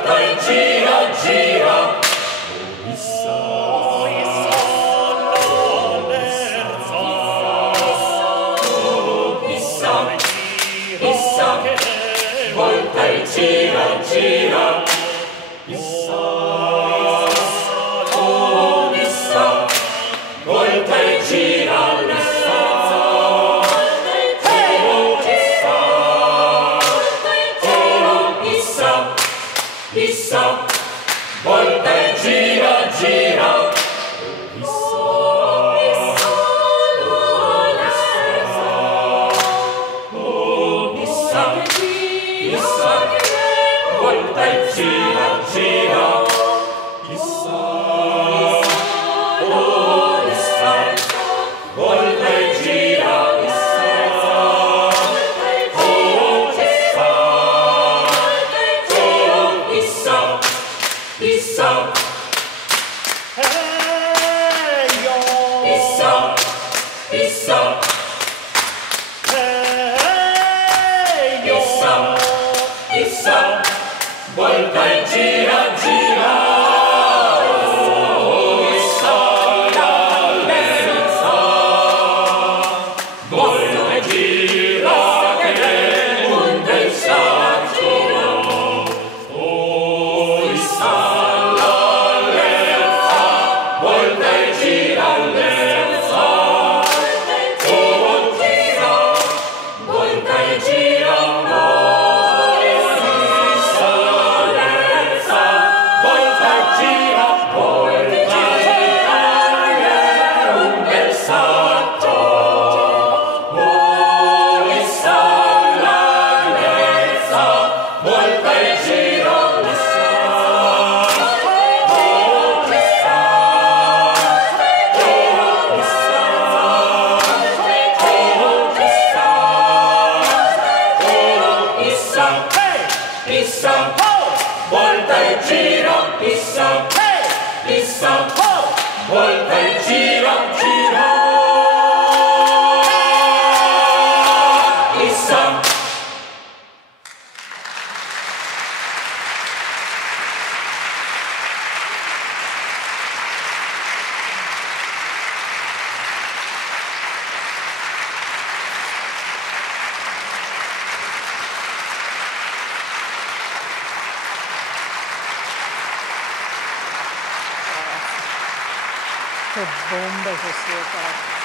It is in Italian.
volta e gira, gira. Volta e gira, gira. Oh, Issa, volta e gira, Issa. Oh, Issa, Issa, volta e gira, gira. Volta e gira, gira. Issa, oh Issa, volta e gira, Issa. Oh Issa, oh Issa, Issa. Issa, Issa. Issa, Issa. Volta e gira, gira. Oh, Issa, l'alleanza. Volta e gira, che punta il saggio. Oh, Issa, l'alleanza. Volta e gira, alleanza. Oh, Issa, volta e gira, Issa, volta e gira, Issa, Issa, volta e gira, gira. Issa. Che bomba che siete!